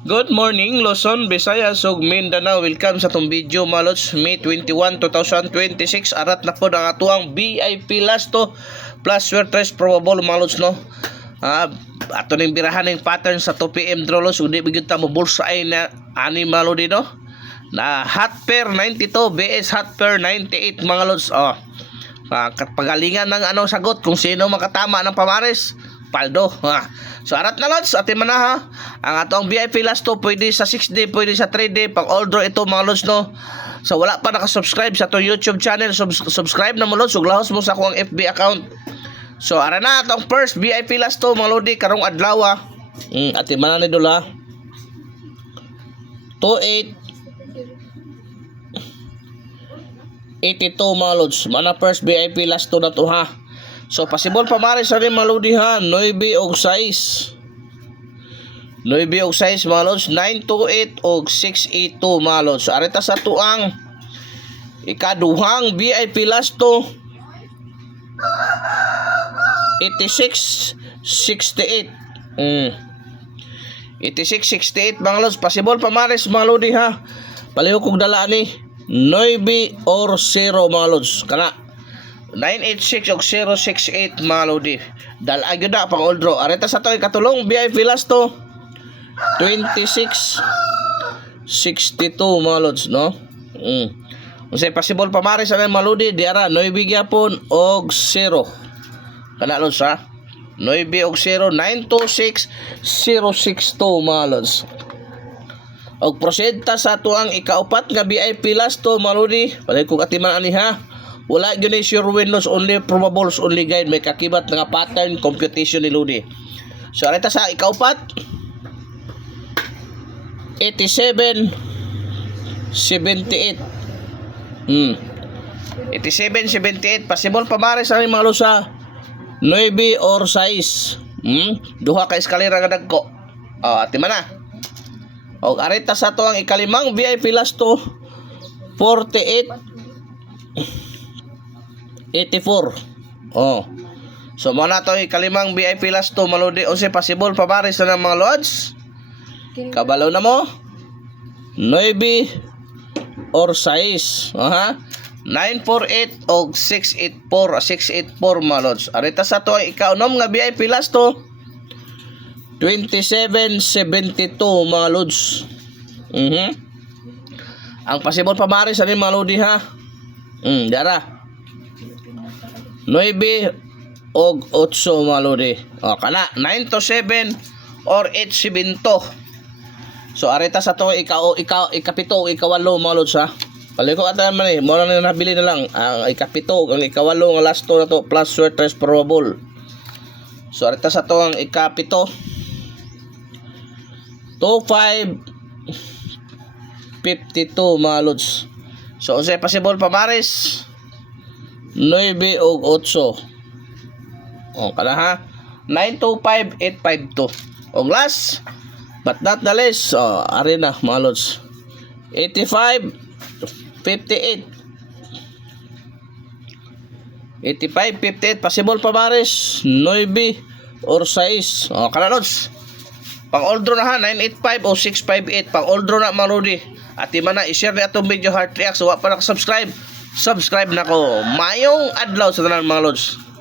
Good morning, Luzon, Visayas, ug Mindanao. Welcome sa itong video, mga lods. May 21, 2026. Arat na po ang atuang VIP last to plus Swertres probable, mga lods, no? Ato ning birahan ng pattern sa 2 PM draw, lods. Ug di bigyan ta mo bullseye na animal di, no? Na hot pair 92, BS hot pair 98, mga lods. Pagalingan ng sagot kung sino makatama ng pamares. Paldo. So arat na lods, atin man na ha. Ang atong VIP last to pwede sa 6D, pwede sa 3D, pang all draw ito, mga lods, no. So wala pa nakasubscribe sa atong YouTube channel, subscribe na mo lods, ug lahos mo sa akong FB account. So ara na atong first VIP last to, mga lodi, karong adlaw. Atin man na ni dula. 82, mga lods. Mana first VIP last to na to, ha. So possible pa mari sa rin, mga lodi, ha. 9 og 6. 9 og 6, mga lods. 928 og 682, mga lods. So arita sa tuang ikaduhang VIP last to 86 68. 86 68, mga lods. Possible pa mari sa mga lodi, ha. Palihog kong dala ni 9 or 0, mga lods. Kana 986 og 068, mga lodi. Dala gyud na pang all draw. Arita sa to ikatulong VIP last to 26 62, mga lods, no. Unsay possible pa mari sa mga lodi di ara 9 gyapon og 0. Kana lods, ha. 9 og 0, 926 062, mga lods. Og proceed ta sa tuang ikaupat nga VIP last to, mga lodi. Palay kog atiman ani, ha. Wala yun ay sure win loss, only probables, only guide. May kakibat nga pattern computation ni Ludi. So arita sa ikaupat 87 78. 87 78, possible pa mare sa mga lusa 9 or 6. Duha ka eskalera nga dagko. Ati man na. Og arita sa to ang ikalimang VIP last to 48 84. So muna to ikalimang VIP last to, malodi. O si possible pa baris na ng mga lods. Kabalaw na mo 9 or 6. 948 og 684 mga lods. Arita sa to ikaunom nga VIP last to 2772, mga lods. Ang possible pa baris na mga lodi, ha. Dara 9 og 8, mga lodi. Kana 9 to 7 or 8 7 to. So arita sa to ikapito, ikawalo, mga lods, ha. Paliko ata man mo na nabili na lang ang ikapito, ang ikawalo nga last to na to plus Swertres probable. So arita sa to ang ikapito 25 52, mga lods. So unsay possible pa maris 9 og 8. Kana, ha. 925 852. Og last but not the least, ari na, mga lods. 85 58. 85 58, possible pa maris 9 or 6. Kana, lods. Pang all draw na, ha. 985 o 658. Pang all draw na, mga lodi. At di man na i-share na itong video, heart react. So wa pa nakasubscribe, subscribe na ko. Mayong adlaw sa tanan, mga lods.